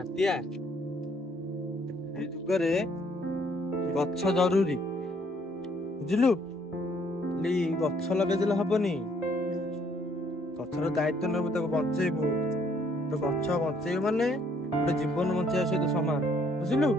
ଆତିଆ ଏ ଯୁଗରେ ଗଛ ଜରୁରୀ, ବୁଝିଲୁ? ଖାଲି ଗଛ ଲଗେଇଦେଲେ ହବନି, ଗଛର ଦାୟିତ୍ୱ ନେବୁ, ତାକୁ ବଞ୍ଚେଇବୁ। ତ ଗଛ ବଞ୍ଚେଇବୁ ମାନେ ଗୋଟେ ଜୀବନ ବଞ୍ଚେଇବା ସହିତ ସମାନ, ବୁଝିଲୁ?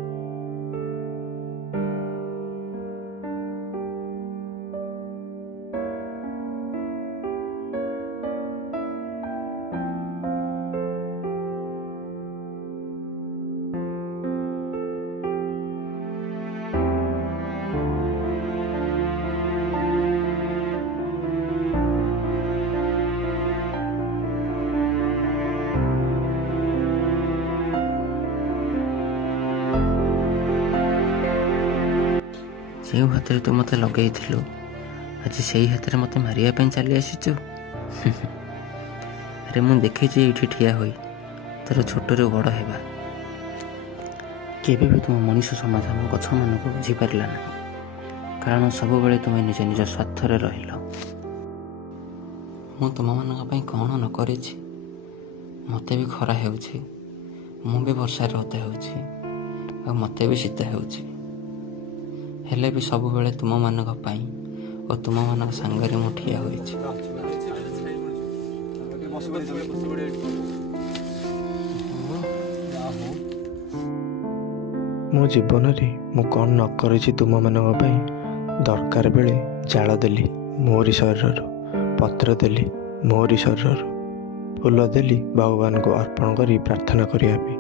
ଯେଉଁ ହାତରେ ତୁ ମୋତେ ଲଗେଇଥିଲୁ, ଆଜି ସେଇ ହାତରେ ମୋତେ ମାରିବା ପାଇଁ ଚାଲି ଆସିଛୁ। ଆରେ ମୁଁ ଦେଖିଛି ଏଇଠି ଠିଆ ହୋଇ ତୋର ଛୋଟରୁ ବଡ଼ ହେବା। କେବେ ବି ତୁମ ମଣିଷ ସମାଜ ଆମ ଗଛମାନଙ୍କୁ ବୁଝିପାରିଲା ନାହିଁ, କାରଣ ସବୁବେଳେ ତୁମେ ନିଜ ନିଜ ସ୍ୱାର୍ଥରେ ରହିଲ। ମୁଁ ତୁମମାନଙ୍କ ପାଇଁ କ'ଣ ନ କରିଛି। ମୋତେ ବି ଖରା ହେଉଛି, ମୁଁ ବି ବର୍ଷାରେ ରତ ହେଉଛି, ଆଉ ମୋତେ ବି ଶୀତ ହେଉଛି। ହେଲେ ବି ସବୁବେଳେ ତୁମମାନଙ୍କ ପାଇଁ ଓ ତୁମମାନଙ୍କ ସାଙ୍ଗରେ ମୁଁ ଠିଆ ହୋଇଛି। ମୋ ଜୀବନରେ ମୁଁ କ'ଣ ନ କରିଛି ତୁମମାନଙ୍କ ପାଇଁ। ଦରକାର ବେଳେ ଜାଳ ଦେଲି ମୋରି ଶରୀରରୁ, ପତ୍ର ଦେଲି ମୋରି ଶରୀରରୁ, ଫୁଲ ଦେଲି ଭଗବାନଙ୍କୁ ଅର୍ପଣ କରି ପ୍ରାର୍ଥନା କରିବା ପାଇଁ,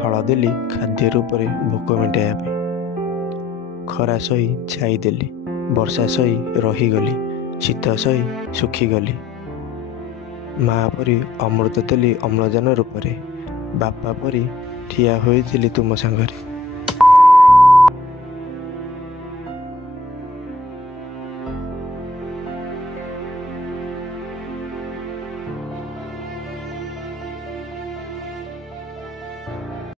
ଫଳ ଦେଲି ଖାଦ୍ୟ ରୂପରେ ଭୋକ ମେଣ୍ଟାଇବା ପାଇଁ। ଖରା ସହି ଛାଇ ଦେଲି, ବର୍ଷା ସହି ରହିଗଲି, ଶୀତ ସହି ଶୁଖିଗଲି। ମା ପରି ଅମୃତ ଦେଲି ଅମ୍ଳଜାନ ରୂପରେ, ବାପା ପରି ଠିଆ ହୋଇଥିଲି ତୁମ ସାଙ୍ଗରେ।